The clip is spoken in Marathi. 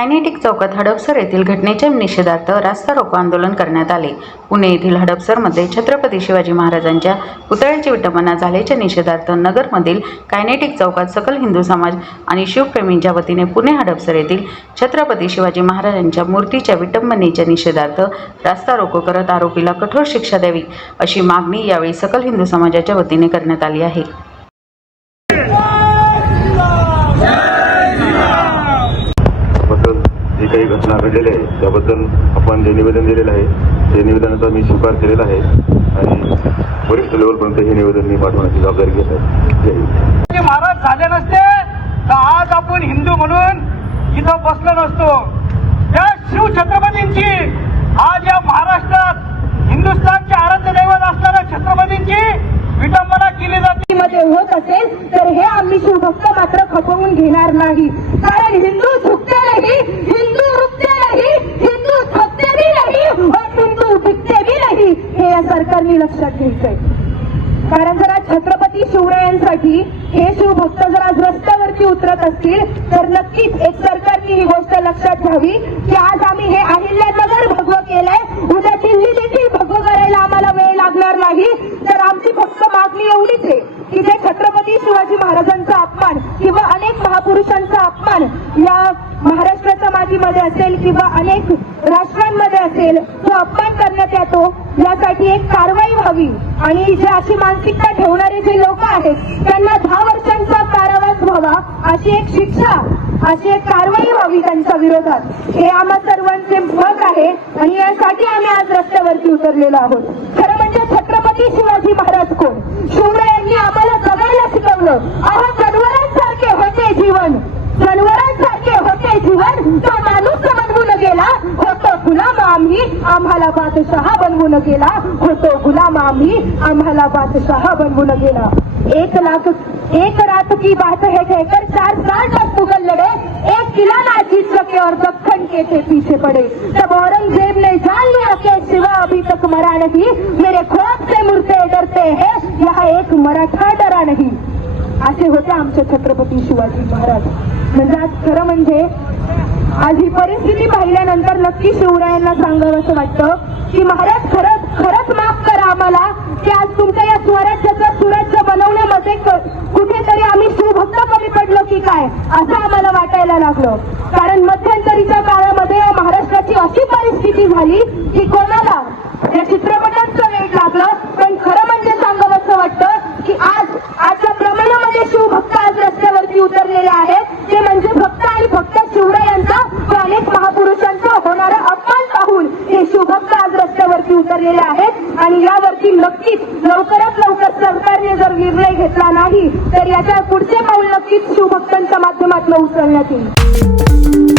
कायनेटिक चौकात हडपसर येथील घटनेच्या निषेधार्थ रास्ता रोको आंदोलन करण्यात आले. पुणे येथील हडपसरमध्ये छत्रपती शिवाजी महाराजांच्या पुतळ्याची विटंबना झाल्याच्या निषेधार्थ नगरमधील कायनेटिक चौकात सकल हिंदू समाज आणि शिवप्रेमींच्या वतीने पुणे हडपसर येथील छत्रपती शिवाजी महाराजांच्या मूर्तीच्या विटंबनेच्या निषेधार्थ रास्ता रोको करत आरोपीला कठोर शिक्षा द्यावी अशी मागणी यावेळी सकल हिंदू समाजाच्या वतीने करण्यात आली आहे. घटना घडलेली आहे. त्याबद्दल आपण जे निवेदन दिलेलं आहे ते निवेदनाचा मी स्वीकार केलेला आहे आणि वरिष्ठ लेवलपर्यंत हे निवेदन मी पाठवण्याची जबाबदारी घेत आहे. महाराज झाले नसते तर आज आपण हिंदू म्हणून इथं बसलो नसतो. या शिव छत्रपतींची आज या महाराष्ट्रात हिंदुस्थानचे आराध्य दैवत असणाऱ्या छत्रपतींची विटंबना केली जाते. मध्ये होत असेल तर हे आम्ही शिवभक्त मात्र खपवून घेणार नाही. कारण हिंदू झुकते नाही हिंदू रुकते नाही हिंदू थकते भी नाही और हिंदू बिकते भी नाही हे या सरकारने लक्षात घ्यायचंय. कारण जरा छत्रपती शिवरायांसाठी हे शिवभक्त जर आज रस्त्यावरती उतरत असतील तर नक्कीच एक सरकारने ही गोष्ट लक्षात घ्यावी की आज आम्ही हे अहिल्यानगर भगवं केलंय उद्या दिल्ली देखील भगवं करायला आम्हाला वेळ लागणार नाही. तर आमची फक्त मागणी एवढीच आहे की जे छत्रपती शिवाजी महाराजांचा अपमान किंवा अनेक महापुरुषांचा अपमान या महाराज मातीमध्ये असेल किंवा अनेक राष्ट्रांमध्ये असेल तो अपमान करण्यात येतो यासाठी एक कारवाई व्हावी. आणि जे अशी मानसिकता ठेवणारे जे लोक आहेत त्यांना दहा वर्षांचा कारावास व्हावा अशी एक शिक्षा अशी एक कारवाई व्हावी त्यांच्या विरोधात. हे आम्हा सर्वांचे मत आहे आणि यासाठी आम्ही आज रस्त्यावरती उतरलेलो आहोत. खरं म्हणजे छत्रपती शिवाजी महाराज कोण? शिवरायांनी आम्हाला जगायला शिकवलं अहो जनावरांसारखे होते जीवन जनावरांसारखे होते जीवन तो माणूस बनवून गेला होतो गुलाम आम्ही आम्हाला बादशहा बनवून गेला. होतो गुलाम आम्ही. आम्हाला बादशहा बनवून गेला. एक लाख एक रात की बात है कहकर चार साल तक मुगल लड़े. एक किला ना जीत सके और दखन के थे पीछे पड़े. तब औरंगजेब ने जान लिया के सिवा अभी तक मरा नहीं. मेरे खौफ से मुर्दे डरते हैं. यह एक मराठा डरा नहीं. असे होते आमचे छत्रपती शिवाजी महाराज. म्हणजे खरं म्हणजे आज ही परिस्थिती पाहिल्यानंतर नक्की शिवरायांना सांगावं असं वाटतं की महाराज खरंच खरंच माफ करा आम्हाला की आज तुमच्या या स्वराज्याचं सुराज्य बनवण्यामध्ये कुठेतरी आम्ही शिवभक्त कमी पडलो की काय? असं आम्हाला वाटायला लागलं. कारण मध्यंतरीच्या काळामध्ये महाराष्ट्राची अशी परिस्थिती झाली की कोणाला या चित्रपटांचं वेळ लागलं पण खरं म्हणजे सांगावं असं वाटतं की आज आजच्या प्रमाणामध्ये शिवभक्त आज रस्त्यावरती उतरलेले आहेत ते म्हणजे फक्त आणि फक्त शिवरायांचा व अनेक महापुरुषांचा होणारा अपमान पाहून हे शिवभक्त आज रस्त्यावरती उतरलेले आहेत आणि यावरती नक्कीच लवकरात लवकर सरकारने जर निर्णय घेतला नाही तर याच्या पुढचे पाऊल नक्कीच शिवभक्तांच्या माध्यमातून उचलण्यात येईल.